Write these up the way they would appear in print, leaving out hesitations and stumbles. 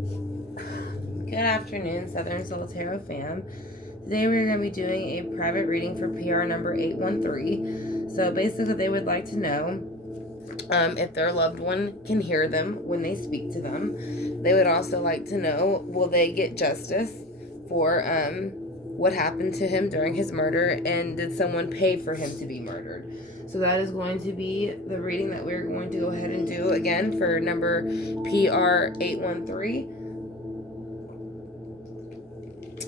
Good afternoon, Southern Soul Tarot fam. Today we're going to be doing a private reading for PR number 813. So basically they would like to know if their loved one can hear them when they speak to them. They would also like to know, will they get justice for what happened to him during his murder, and did someone pay for him to be murdered? So that is going to be the reading that we're going to go ahead and do again for number PR 813.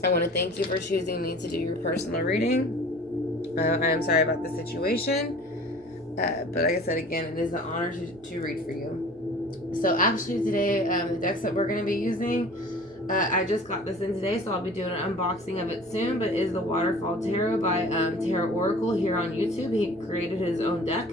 I want to thank you for choosing me to do your personal reading. I am sorry about the situation, but like I said again, it is an honor to read for you. So actually today, the decks that we're going to be using, I just got this in today, so I'll be doing an unboxing of it soon, but it is the Waterfall Tarot by Tarot Oracle here on YouTube. He created his own deck,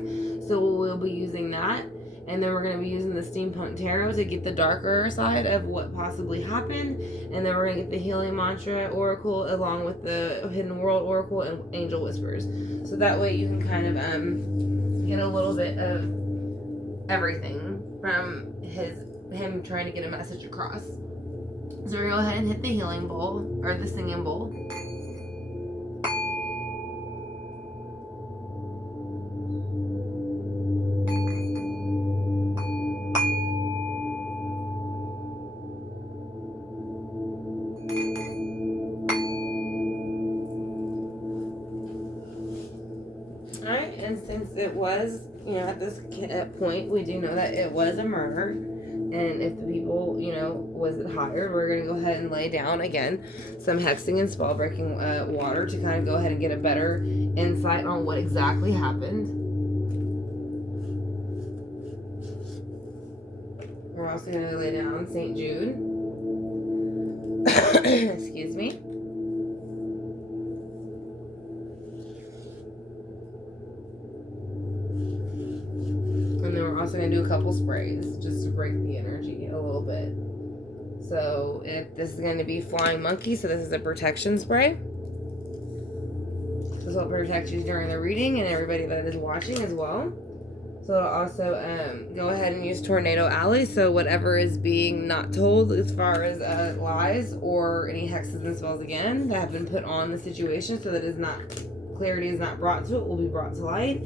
so we'll be using that. And then we're going to be using the Steampunk Tarot to get the darker side of what possibly happened. And then we're going to get the Healing Mantra Oracle along with the Hidden World Oracle and Angel Whispers. So that way you can kind of get a little bit of everything from him trying to get a message across. So we're going to go ahead and hit the healing bowl, or the singing bowl. Alright, and since it was, at this point, we do know that it was a murder. And if the people, was it hired, we're going to go ahead and lay down, again, some hexing and spell breaking water to kind of go ahead and get a better insight on what exactly happened. We're also going to lay down St. Jude. Excuse me. And then we're also going to do a couple sprays just to break the energy a little bit. So if this is going to be Flying Monkey, so this is a protection spray. This will protect you during the reading and everybody that is watching as well. So it'll also go ahead and use Tornado Alley. So whatever is being not told as far as lies or any hexes and spells again that have been put on the situation, so that clarity is not brought to it, will be brought to light.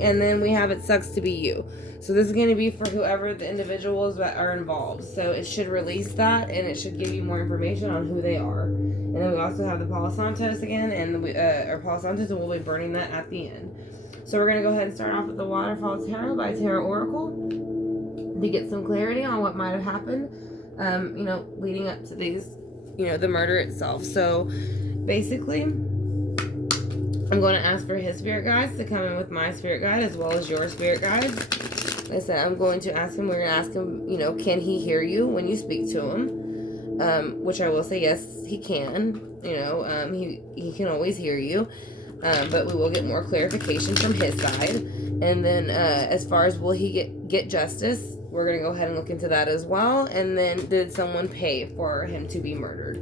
And then we have It Sucks to Be You. So this is going to be for whoever the individuals that are involved. So it should release that, and it should give you more information on who they are. And then we also have the Palo Santos again, and Palo Santos, and we'll be burning that at the end. So we're going to go ahead and start off with the Waterfall Tarot by Tarot Oracle to get some clarity on what might have happened, leading up to these, the murder itself. So basically, I'm going to ask for his spirit guides to come in with my spirit guide as well as your spirit guides. Like I said, I'm going to ask him, we're going to ask him, can he hear you when you speak to him? Which I will say, yes, he can. He can always hear you. But we will get more clarification from his side. And then as far as will he get justice, we're going to go ahead and look into that as well. And then did someone pay for him to be murdered?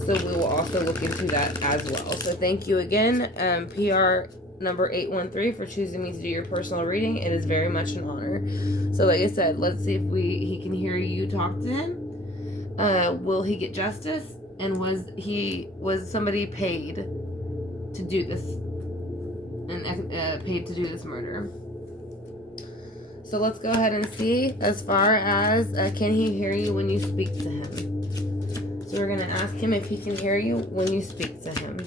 So we will also look into that as well. So thank you again, PR number 813, for choosing me to do your personal reading. It is very much an honor. So like I said, let's see if he can hear you talk to him. Will he get justice? And was somebody paid to do this, and paid to do this murder? So let's go ahead and see as far as can he hear you when you speak to him? So we're going to ask him if he can hear you when you speak to him.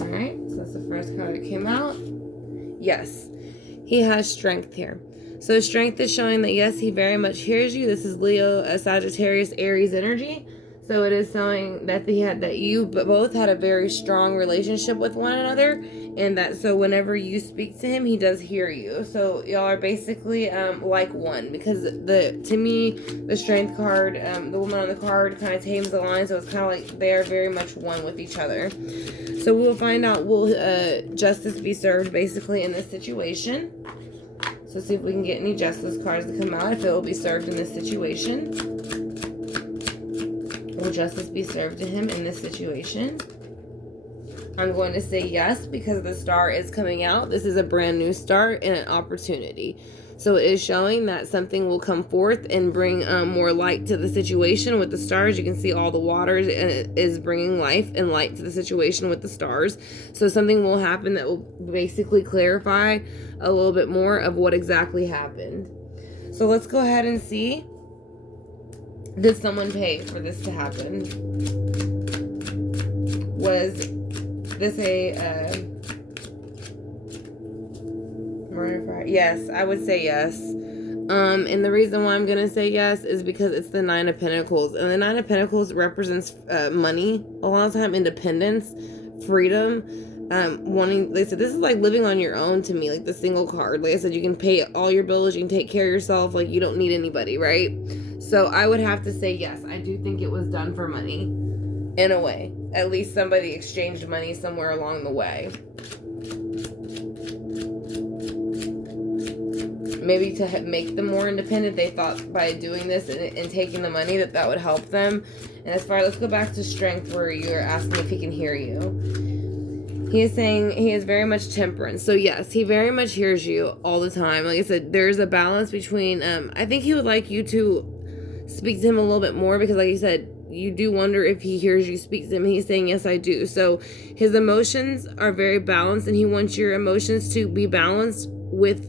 Alright, so that's the first card that came out. Yes, he has strength here. So strength is showing that yes, he very much hears you. This is Leo, Sagittarius, Aries energy. So it is showing that you both had a very strong relationship with one another, and that so whenever you speak to him, he does hear you. So y'all are basically like one, because to me the strength card, the woman on the card kind of tames the line, so it's kind of like they are very much one with each other. So we will find out, will justice be served basically in this situation. So see if we can get any justice cards to come out, if it will be served in this situation. Will justice be served to him in this situation? I'm going to say yes because the star is coming out. This is a brand new start and an opportunity. So it is showing that something will come forth and bring more light to the situation with the stars. You can see all the waters, and it is bringing life and light to the situation with the stars. So something will happen that will basically clarify a little bit more of what exactly happened. So let's go ahead and see. Did someone pay for this to happen? Was this a murder for? Yes, I would say yes. And the reason why I'm gonna say yes is because it's the Nine of Pentacles, and the Nine of Pentacles represents money a lot of time, independence, freedom, wanting. They said this is like living on your own to me, like the Single card. Like I said, you can pay all your bills, you can take care of yourself, like you don't need anybody, right? So I would have to say yes. I do think it was done for money, in a way. At least somebody exchanged money somewhere along the way. Maybe to make them more independent, they thought by doing this and taking the money that would help them. And as far, let's go back to strength, where you're asking if he can hear you. He is saying he is very much temperance. So yes, he very much hears you all the time. Like I said, there's a balance between, I think he would like you to speak to him a little bit more, because like you said, you do wonder if he hears you speak to him. He's saying, yes, I do. So his emotions are very balanced, and he wants your emotions to be balanced with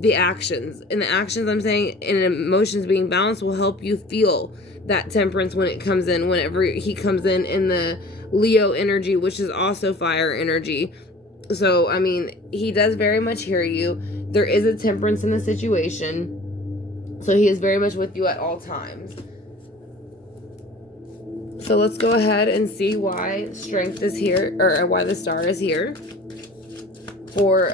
the actions. And the actions, I'm saying, and emotions being balanced will help you feel that temperance when it comes in, whenever he comes in the Leo energy, which is also fire energy. So, I mean, he does very much hear you. There is a temperance in the situation. So he is very much with you at all times. So let's go ahead and see why strength is here, or why the star is here. For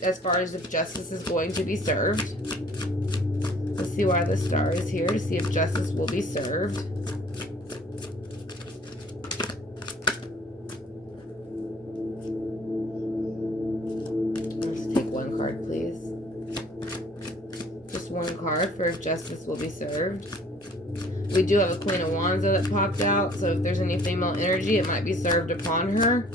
as far as if justice is going to be served. Let's see why the star is here, to see if justice will be served. Let's take one card, please. Just one card for if justice will be served. We do have a Queen of Wands that popped out, so if there's any female energy, it might be served upon her.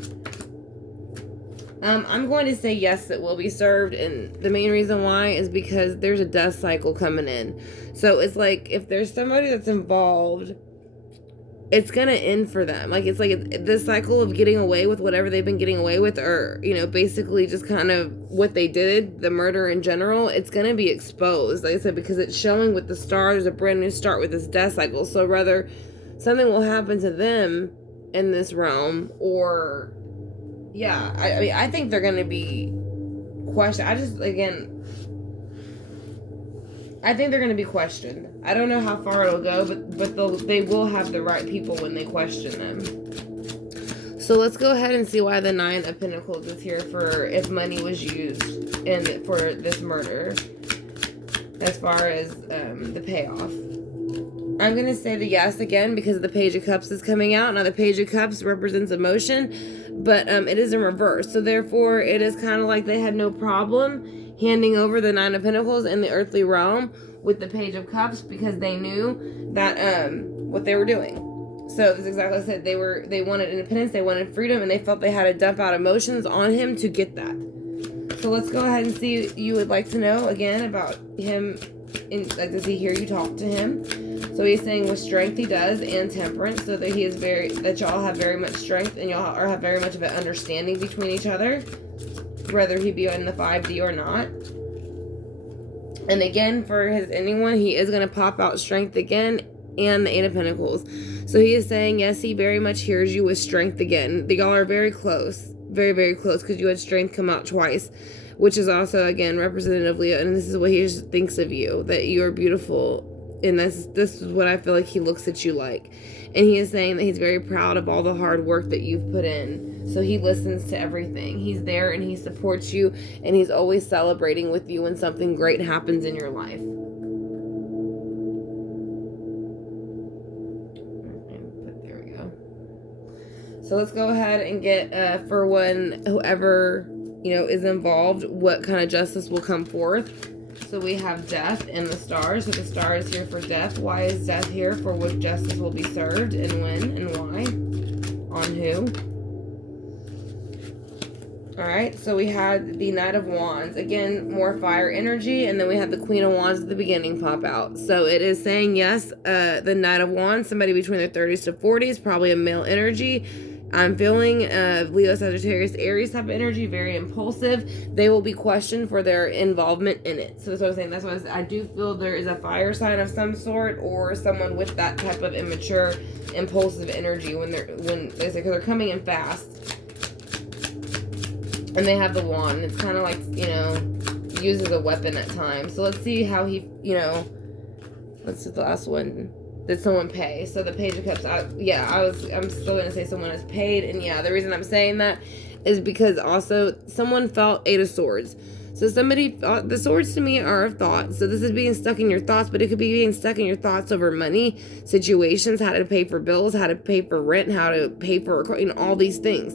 I'm going to say yes, it will be served, and the main reason why is because there's a death cycle coming in. So it's like, if there's somebody that's involved, it's gonna end for them. Like, it's like this cycle of getting away with whatever they've been getting away with, or, you know, basically just kind of what they did, the murder in general, it's gonna be exposed, like I said, because it's showing with the star, there's a brand new start with this death cycle. So rather something will happen to them in this realm, or yeah, I mean, I think they're gonna be questioned. I think they're gonna be questioned. I don't know how far it'll go, but they will have the right people when they question them. So let's go ahead and see why the Nine of Pentacles is here, for if money was used for this murder, as far as the payoff. I'm going to say the yes again, because the Page of Cups is coming out. Now, the Page of Cups represents emotion, but it is in reverse. So, therefore, it is kind of like they had no problem handing over the Nine of Pentacles in the earthly realm with the Page of Cups, because they knew that what they were doing. So, that's exactly what I said. They wanted independence, they wanted freedom, and they felt they had to dump out emotions on him to get that. So, let's go ahead and see. You would like to know, again, about him. Does he hear you talk to him? So he's saying with strength he does, and temperance, so that that y'all have very much strength, and y'all have very much of an understanding between each other, whether he be in the 5D or not. And again, for anyone, he is going to pop out strength again, and the Eight of Pentacles. So he is saying, yes, he very much hears you with strength again. Y'all are very close, very, very close, because you had strength come out twice, which is also, again, representative of Leo, and this is what he thinks of you, that you are beautiful. And this is what I feel like he looks at you like. And he is saying that he's very proud of all the hard work that you've put in. So he listens to everything. He's there and he supports you, and he's always celebrating with you when something great happens in your life. There we go. So let's go ahead and get, for whoever, is involved, what kind of justice will come forth. So we have death and the star. So the star is here for death. Why is death here? For what justice will be served, and when and why? On who? All right, so we had the Knight of Wands. Again, more fire energy, and then we have the Queen of Wands at the beginning pop out. So it is saying, yes, the Knight of Wands, somebody between their 30s to 40s, probably a male energy. I'm feeling Leo, Sagittarius, Aries type of energy, very impulsive. They will be questioned for their involvement in it. So that's what I'm saying. That's why I do feel there is a fire sign of some sort, or someone with that type of immature, impulsive energy when they say, because they're coming in fast. And they have the wand. It's kind of like, used as a weapon at times. So let's see how he, let's do the last one. Did someone pay? So the Page of Cups, I'm still going to say someone is paid. And yeah, the reason I'm saying that is because also someone felt Eight of Swords. So somebody, the swords to me are of thought. So this is being stuck in your thoughts, but it could be being stuck in your thoughts over money, situations, how to pay for bills, how to pay for rent, how to pay for, all these things.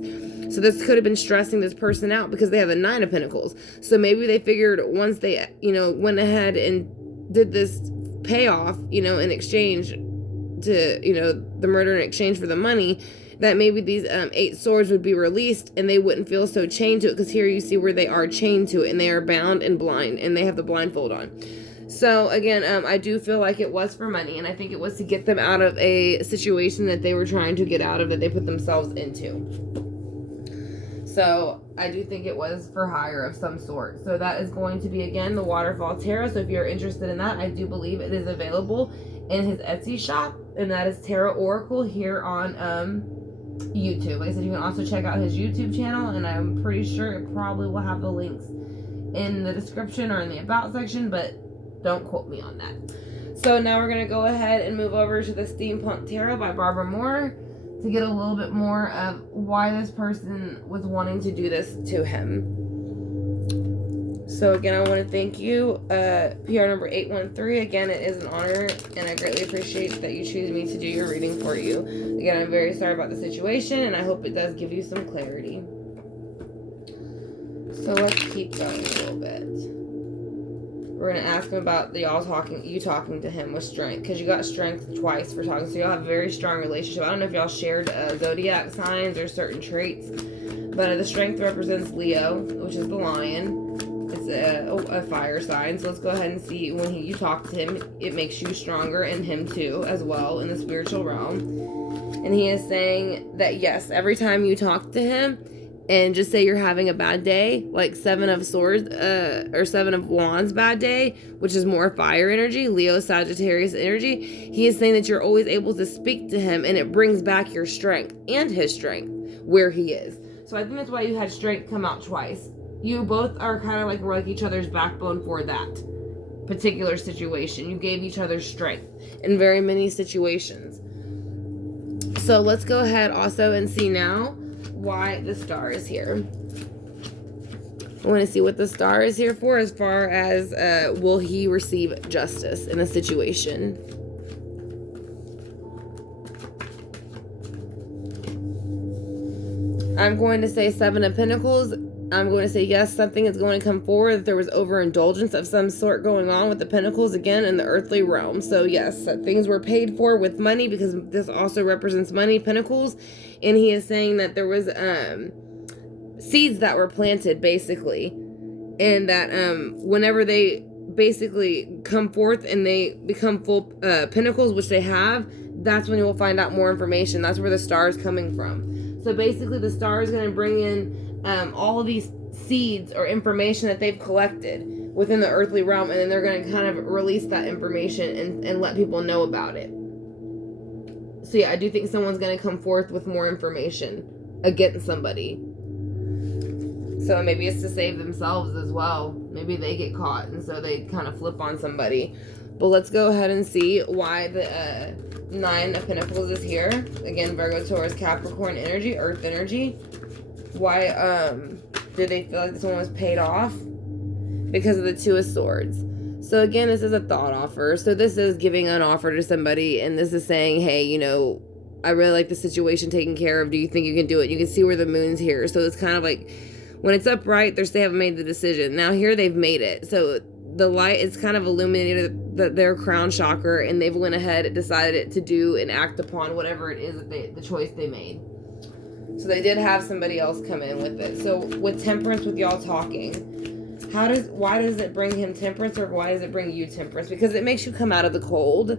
So this could have been stressing this person out because they have the Nine of Pentacles. So maybe they figured once they, went ahead and did this payoff, in exchange to, the murder in exchange for the money, that maybe these 8 swords would be released and they wouldn't feel so chained to it, because here you see where they are chained to it and they are bound and blind and they have the blindfold on. So again, I do feel like it was for money, and I think it was to get them out of a situation that they were trying to get out of, that they put themselves into. So I do think it was for hire of some sort. So that is going to be, again, the Waterfall Tarot. So if you're interested in that, I do believe it is available in his Etsy shop, and that is Tarot Oracle here on YouTube. Like I said, you can also check out his YouTube channel, and I'm pretty sure it probably will have the links in the description or in the about section, but don't quote me on that. So now we're going to go ahead and move over to the Steampunk Tarot by Barbara Moore, to get a little bit more of why this person was wanting to do this to him. So again, I want to thank you, PR number 813. Again, it is an honor, and I greatly appreciate that you choose me to do your reading for you. Again, I'm very sorry about the situation, and I hope it does give you some clarity. So let's keep going a little bit. We're going to ask him about you talking to him with strength, because you got strength twice for talking. So y'all have a very strong relationship. I don't know if y'all shared zodiac signs or certain traits, but the strength represents Leo, which is the lion. It's a fire sign. So let's go ahead and see, when you talk to him, it makes you stronger, and him too as well in the spiritual realm. And he is saying that yes, every time you talk to him, and just say you're having a bad day, like 7 of Swords, or 7 of Wands bad day, which is more fire energy, Leo, Sagittarius energy, he is saying that you're always able to speak to him, and it brings back your strength and his strength where he is. So I think that's why you had strength come out twice. You both are kind of like each other's backbone for that particular situation. You gave each other strength in very many situations. So let's go ahead also and see now why the Star is here. I want to see what the Star is here for, as far as will he receive justice in a situation. I'm going to say 7 of Pentacles. I'm going to say yes, something is going to come forward, that there was overindulgence of some sort going on with the Pentacles, again, in the earthly realm. So yes, things were paid for with money, because this also represents money, Pentacles. And he is saying that there was seeds that were planted, basically. And that whenever they basically come forth and they become full Pentacles, which they have, that's when you will find out more information. That's where the Star is coming from. So basically the Star is going to bring in all of these seeds or information that they've collected within the earthly realm, and then they're going to kind of release that information and let people know about it. So yeah, I do think someone's going to come forth with more information against somebody. So maybe it's to save themselves as well. Maybe they get caught, and so they kind of flip on somebody. But let's go ahead and see why the 9 of Pentacles is here. Again, Virgo, Taurus, Capricorn energy, Earth energy. Why did they feel like this one was paid off? Because of the 2 of Swords. So again, this is a thought offer. So this is giving an offer to somebody, and this is saying, hey, I really like the situation taken care of. Do you think you can do it? You can see where the moon's here. So it's kind of like, when it's upright, they haven't made the decision. Now here they've made it. So the light is kind of illuminated their crown chakra, and they've went ahead and decided to do and act upon whatever it is that the choice they made. So they did have somebody else come in with it. So with temperance, with y'all talking, why does it bring him temperance, or why does it bring you temperance? Because it makes you come out of the cold,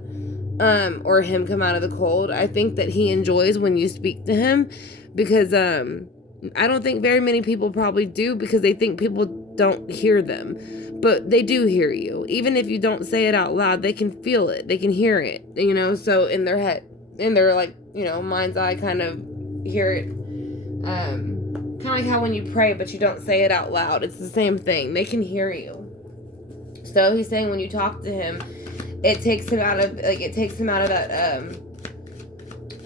or him come out of the cold. I think that he enjoys when you speak to him, because I don't think very many people probably do, because they think people don't hear them, but they do hear you. Even if you don't say it out loud, they can feel it, they can hear it, so in their head, in their mind's eye, kind of hear it. Kind of like how when you pray but you don't say it out loud, it's the same thing. They can hear you. So he's saying when you talk to him, it takes him out of that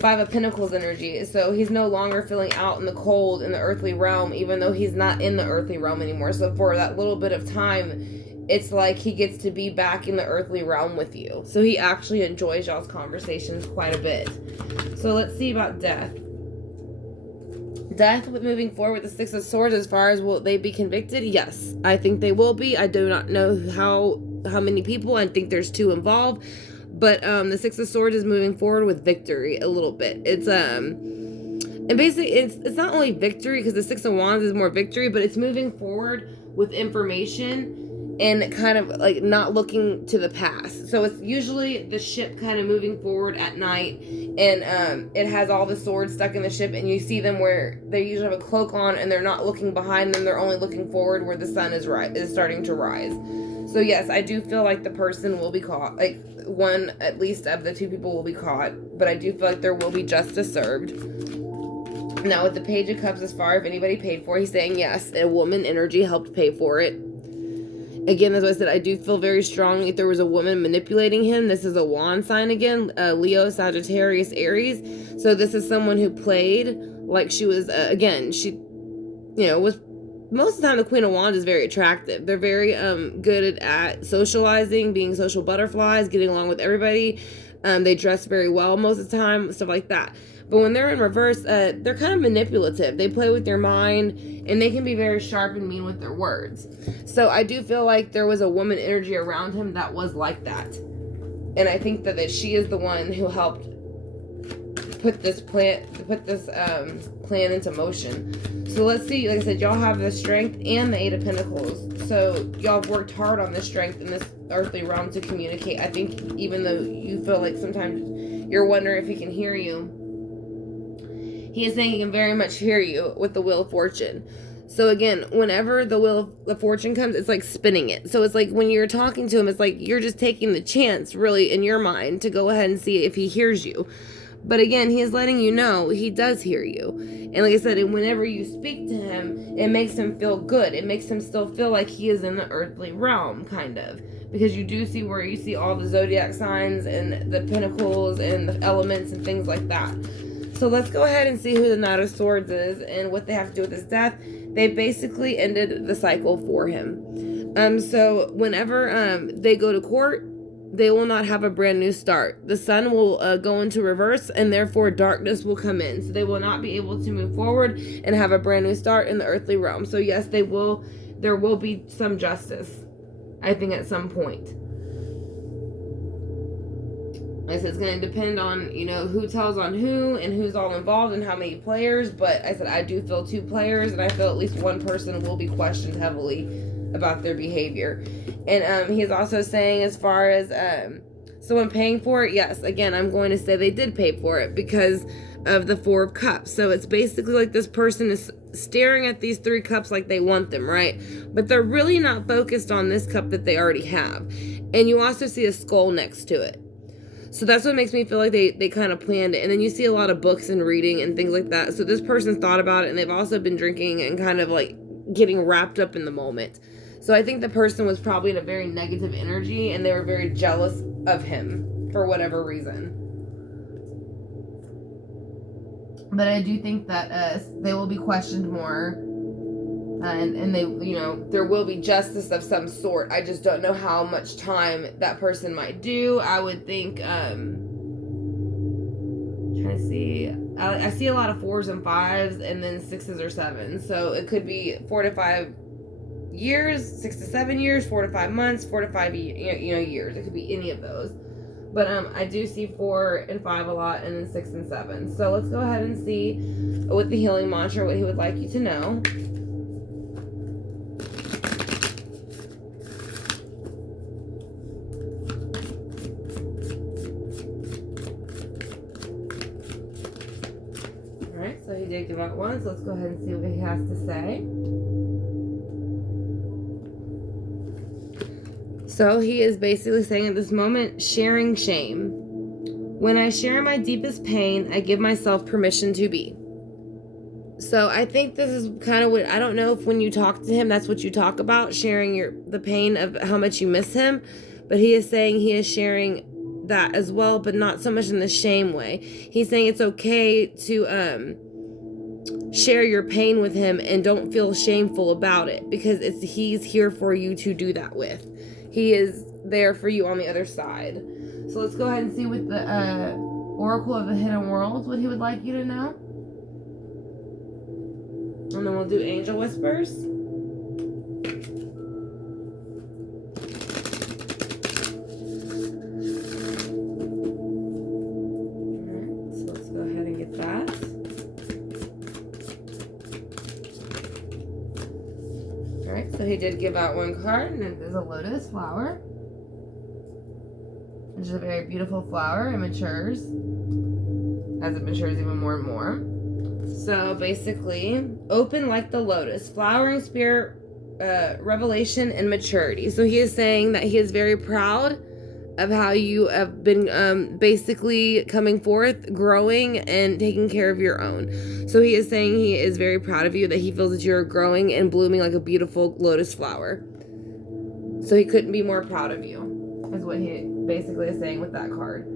Five of Pentacles energy. So he's no longer feeling out in the cold in the earthly realm, even though he's not in the earthly realm anymore. So for that little bit of time, it's like he gets to be back in the earthly realm with you. So he actually enjoys y'all's conversations quite a bit. So let's see about death. Death, moving forward with the Six of Swords, as far as will they be convicted? Yes, I think they will be. I do not know how many people. I think there's 2 involved. But the Six of Swords is moving forward with victory a little bit. It's and basically it's not only victory, because the Six of Wands is more victory, but it's moving forward with information and kind of like not looking to the past. So it's usually the ship kind of moving forward at night, and it has all the swords stuck in the ship, and you see them where they usually have a cloak on, and they're not looking behind them, they're only looking forward where the sun is starting to rise. So yes, I do feel like the person will be caught, like one at least of the 2 people will be caught, but I do feel like there will be justice served. Now with the Page of Cups, as far as if anybody paid for it, he's saying yes, a woman energy helped pay for it. Again, as I said, I do feel very strongly if there was a woman manipulating him. This is a wand sign again, Leo, Sagittarius, Aries. So this is someone who played like she was, again, she, was, most of the time the Queen of Wands is very attractive. They're very good at socializing, being social butterflies, getting along with everybody. They dress very well most of the time, stuff like that. But when they're in reverse, they're kind of manipulative. They play with your mind, and they can be very sharp and mean with their words. So I do feel like there was a woman energy around him that was like that. And I think that she is the one who helped put this plan into motion. So let's see, like I said, y'all have the Strength and the Eight of Pentacles. So y'all have worked hard on the strength in this earthly realm to communicate. I think even though you feel like sometimes you're wondering if he can hear you, he is saying he can very much hear you with the Wheel of Fortune. So again, whenever the Wheel of Fortune comes, it's like spinning it. So it's like when you're talking to him, it's like you're just taking the chance, really, in your mind to go ahead and see if he hears you. But again, he is letting you know he does hear you. And like I said, whenever you speak to him, it makes him feel good. It makes him still feel like he is in the earthly realm, kind of. Because you do see where you see all the zodiac signs and the pentacles and the elements and things like that. So let's go ahead and see who the Knight of Swords is and what they have to do with his death. They basically ended the cycle for him. So whenever they go to court, they will not have a brand new start. The sun will go into reverse, and therefore darkness will come in. So they will not be able to move forward and have a brand new start in the earthly realm. So yes, there will be some justice, I think, at some point. Like I said, it's going to depend on, who tells on who and who's all involved and how many players. But I said, I do feel 2 players, and I feel at least one person will be questioned heavily about their behavior. And he is also saying, as far as someone paying for it, yes, again, I'm going to say they did pay for it because of the 4 of Cups. So it's basically like this person is staring at these 3 cups like they want them, right? But they're really not focused on this cup that they already have. And you also see a skull next to it. So that's what makes me feel like they kind of planned it. And then you see a lot of books and reading and things like that. So this person's thought about it, and they've also been drinking and kind of like getting wrapped up in the moment. So I think the person was probably in a very negative energy, and they were very jealous of him for whatever reason. But I do think that they will be questioned more, and they, there will be justice of some sort. I just don't know how much time that person might do. I would think, trying to see, I see a lot of 4s and 5s, and then 6s or 7s. So it could be 4 to 5 years, 6 to 7 years, 4 to 5 months, 4 to 5 years. It could be any of those. But I do see 4 and 5 a lot, and then 6 and 7. So let's go ahead and see with the healing mantra what he would like you to know. Alright, so he did give out 1, so let's go ahead and see what he has to say. So he is basically saying at this moment, sharing shame. When I share my deepest pain, I give myself permission to be. So I think this is kind of what, I don't know if when you talk to him, that's what you talk about, sharing the pain of how much you miss him. But he is saying he is sharing that as well, but not so much in the shame way. He's saying it's okay to share your pain with him and don't feel shameful about it, because he's here for you to do that with. He is there for you on the other side. So let's go ahead and see with the Oracle of the Hidden Worlds what he would like you to know. And then we'll do Angel Whispers. Alright, so let's go ahead and get that. Alright, so he did give out 1 card, and it is a lotus flower. Which is a very beautiful flower. It matures as it matures even more and more. So basically, open like the lotus, flowering spirit, revelation, and maturity. So he is saying that he is very proud of how you have been basically coming forth, growing, and taking care of your own. So he is saying he is very proud of you, that he feels that you're growing and blooming like a beautiful lotus flower. So he couldn't be more proud of you, is what he basically is saying with that card.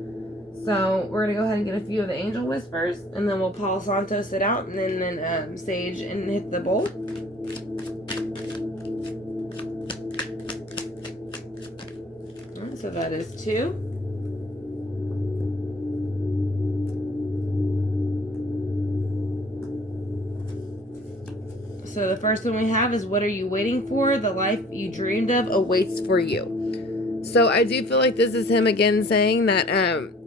So we're going to go ahead and get a few of the Angel Whispers, and then we'll Palo Santos it out, and then sage and hit the bowl. Right, so that is 2. So the first one we have is, what are you waiting for? The life you dreamed of awaits for you. So I do feel like this is him again saying that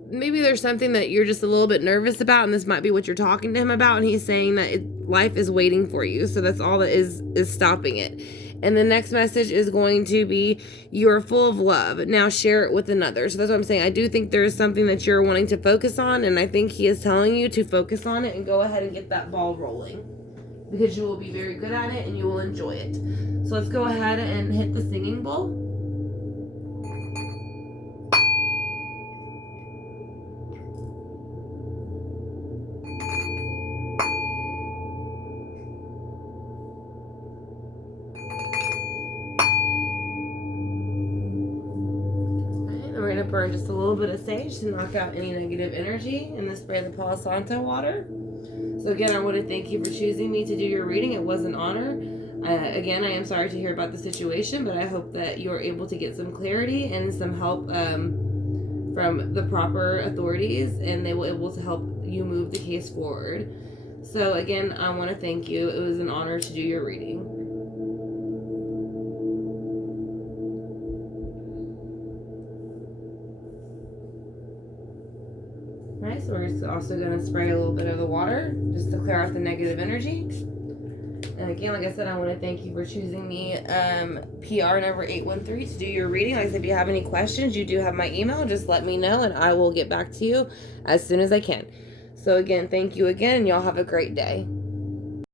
maybe there's something that you're just a little bit nervous about, and this might be what you're talking to him about, and he's saying that life is waiting for you. So that's all that is stopping it. And the next message is going to be, you're full of love. Now share it with another. So that's what I'm saying. I do think there is something that you're wanting to focus on, and I think he is telling you to focus on it and go ahead and get that ball rolling, because you will be very good at it and you will enjoy it. So let's go ahead and hit the singing bowl. We're going to burn just a little bit of sage to knock out any negative energy, and then spray the Palo Santo water. So again, I want to thank you for choosing me to do your reading. It was an honor. Again, I am sorry to hear about the situation, but I hope that you're able to get some clarity and some help from the proper authorities, and they will be able to help you move the case forward. So again, I want to thank you. It was an honor to do your reading. Alright, so we're also going to spray a little bit of the water just to clear out the negative energy. And again, like I said, I want to thank you for choosing me, PR number 813, to do your reading. Like I said, if you have any questions, you do have my email. Just let me know and I will get back to you as soon as I can. So again, thank you again, and y'all have a great day.